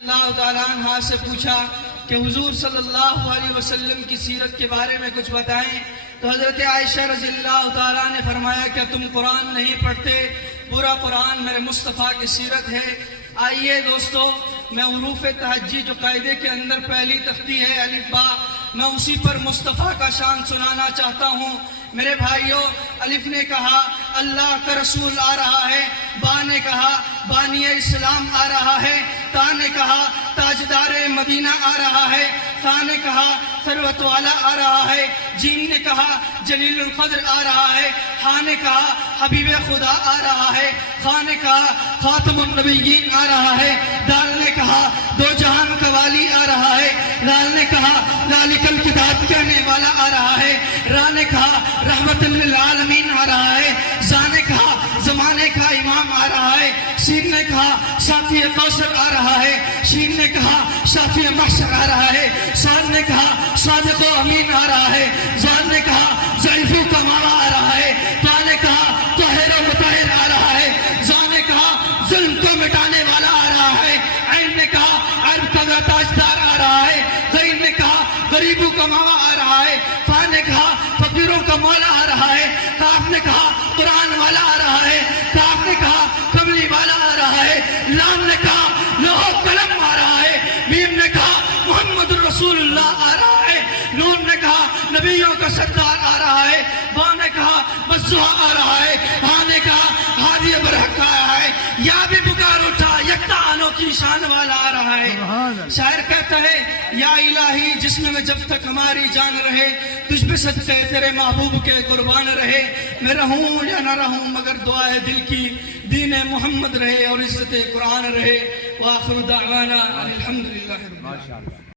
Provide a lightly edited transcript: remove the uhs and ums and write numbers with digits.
اللہ تعالیٰ عنہ سے پوچھا کہ حضور صلی اللہ علیہ وسلم کی سیرت کے بارے میں کچھ بتائیں، تو حضرت عائشہ رضی اللہ تعالیٰ نے فرمایا کہ تم قرآن نہیں پڑھتے، پورا قرآن میرے مصطفیٰ کی سیرت ہے۔ آئیے دوستو، میں حروف تہجی جو قاعدے کے اندر پہلی تختی ہے الف با، میں اسی پر مصطفیٰ کا شان سنانا چاہتا ہوں۔ میرے بھائیوں، الف نے کہا اللہ کا رسول آ رہا ہے، با نے کہا بانی اسلام آ رہا ہے، تا نے کہا تاجدار مدینہ آ رہا ہے، ثا نے کہا ثروت والا آ رہا ہے، جیم نے کہا جلیل القدر آ رہا ہے، ہا نے کہا حبیب خدا آ رہا ہے، خا نے کہا خاتم النبیین آ رہا ہے، دال نے کہا دو جہان کا والی آ رہا ہے، لال نے کہا ذالک الکتاب کہنے والا آ رہا ہے، را نے کہا رحمت للعالمین آ رہا ہے، زا نے کہا زمانے کا امام آ رہا ہے، سین نے کہا ساتھی کوثر آ رہا ہے، شین نے کہا شافی محشر آ رہا ہے، صاد نے کہا صادق و امین آ رہا ہے، زاد نے کہا ضعیف و کمالا آ رہا ہے، تا نے کہا طاہر و مطہر آ رہا ہے، زا نے کہا ظلم کو مٹانے والا آ رہا ہے، عین نے کہا عرب کا تاجدار آ رہا ہے، غین نے کہا غریبوں کا ماما آ رہا ہے، فا نے کہا فقیروں کا مولا آ رہا ہے، کاف نے کہا قرآن والا آ رہا ہے، کاف نے کہا کملی والا آ رہا ہے، لام نے کہا لوح قلم آ رہا ہے، میم نے کہا محمد رسول اللہ آ رہا ہے، نون نے کہا نبیوں کا سردار آ رہا ہے، با نے کہا مصطفیٰ آ رہا ہے، ہا نے کہا ہادی برحق آ رہا ہے، یا بھی پکار اٹھا یکتا انوکھی شان والا آ رہا ہے۔ شاعر کہتا ہے یا الہی جسم میں جب تک ہماری جان رہے، تجھ پہ صدقے تیرے محبوب کے قربان رہے، میں رہوں یا نہ رہوں مگر دعائے دل کی دین محمد رہے اور عزت قرآن رہے۔ وآخر دعوانا الحمدللہ رب العالمین۔